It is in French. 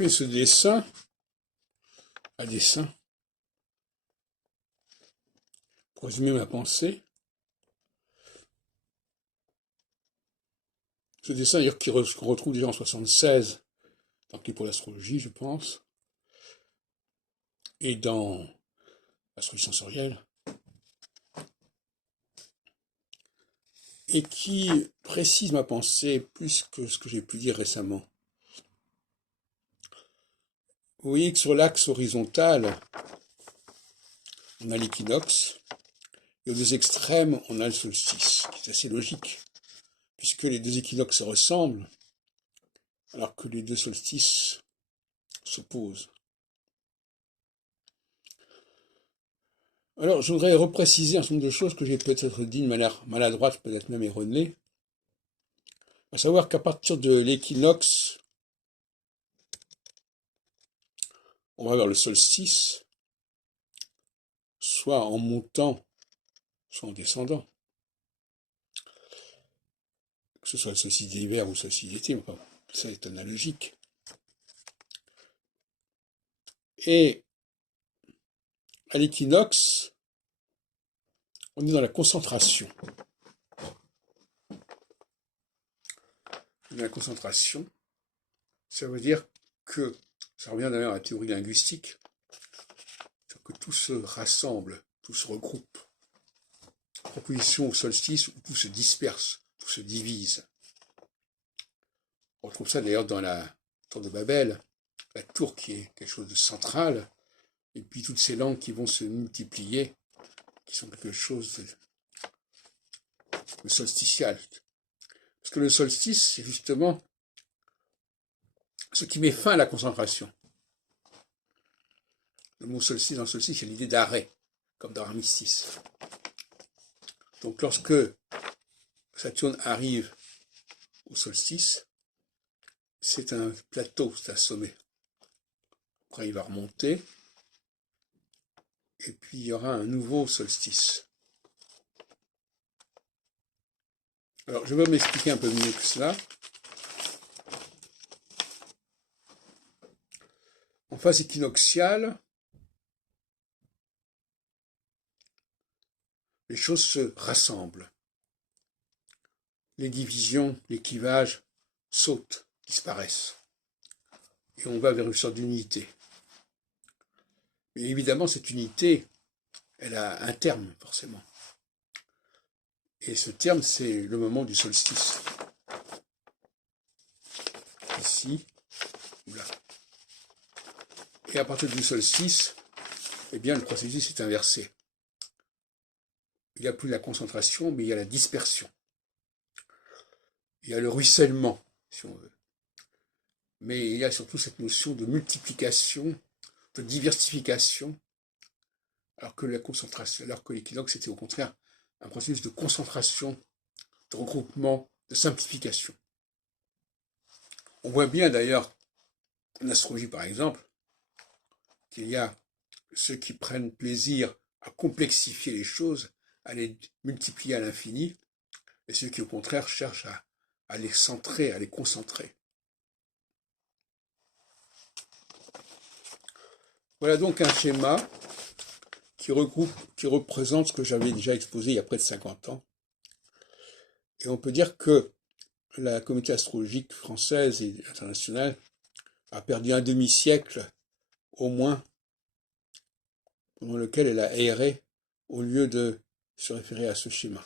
fait ce dessin, un dessin, pour résumer ma pensée. Ce dessin, d'ailleurs, qu'on retrouve déjà en 76, dans le livre pour l'astrologie, je pense, et dans l'astrologie sensorielle, et qui précise ma pensée plus que ce que j'ai pu dire récemment. Vous voyez que sur l'axe horizontal, on a l'équinoxe, et aux deux extrêmes, on a le solstice, qui est assez logique, puisque les deux équinoxes se ressemblent, alors que les deux solstices s'opposent. Alors, je voudrais repréciser un certain nombre de choses que j'ai peut-être dit de manière maladroite, peut-être même erronée, à savoir qu'à partir de l'équinoxe, on va vers le solstice, soit en montant, soit en descendant. Que ce soit le solstice d'hiver ou le solstice d'été, enfin, ça est analogique. Et à l'équinoxe, on est dans la concentration. Dans la concentration, ça veut dire que, ça revient d'ailleurs à la théorie linguistique, que tout se rassemble, tout se regroupe. Proposition au solstice où tout se disperse, tout se divise. On retrouve ça d'ailleurs dans la tour de Babel, la tour qui est quelque chose de central, et puis toutes ces langues qui vont se multiplier, qui sont quelque chose de solsticial. Parce que le solstice, c'est justement ce qui met fin à la concentration. Le mot solstice, dans le solstice, il y a l'idée d'arrêt, comme dans l'armistice. Donc lorsque Saturne arrive au solstice, c'est un plateau, c'est un sommet. Après, il va remonter, et puis il y aura un nouveau solstice. Alors, je vais m'expliquer un peu mieux que cela. En phase équinoxiale, les choses se rassemblent. Les divisions, les clivages sautent, disparaissent. Et on va vers une sorte d'unité. Mais évidemment, cette unité, elle a un terme, forcément. Et ce terme, c'est le moment du solstice. Ici, ou là. Et à partir du solstice, eh bien, le processus est inversé. Il n'y a plus la concentration, mais il y a la dispersion. Il y a le ruissellement, si on veut. Mais il y a surtout cette notion de multiplication, de diversification, alors que la concentration, alors que l'équinoxe était au contraire un processus de concentration, de regroupement, de simplification. On voit bien d'ailleurs, en astrologie par exemple, qu'il y a ceux qui prennent plaisir à complexifier les choses, à les multiplier à l'infini, et ceux qui au contraire cherchent à les centrer, à les concentrer. Voilà donc un schéma qui représente ce que j'avais déjà exposé il y a près de 50 ans. Et on peut dire que la communauté astrologique française et internationale a perdu un demi-siècle au moins, pendant lequel elle a erré au lieu de se référer à ce schéma.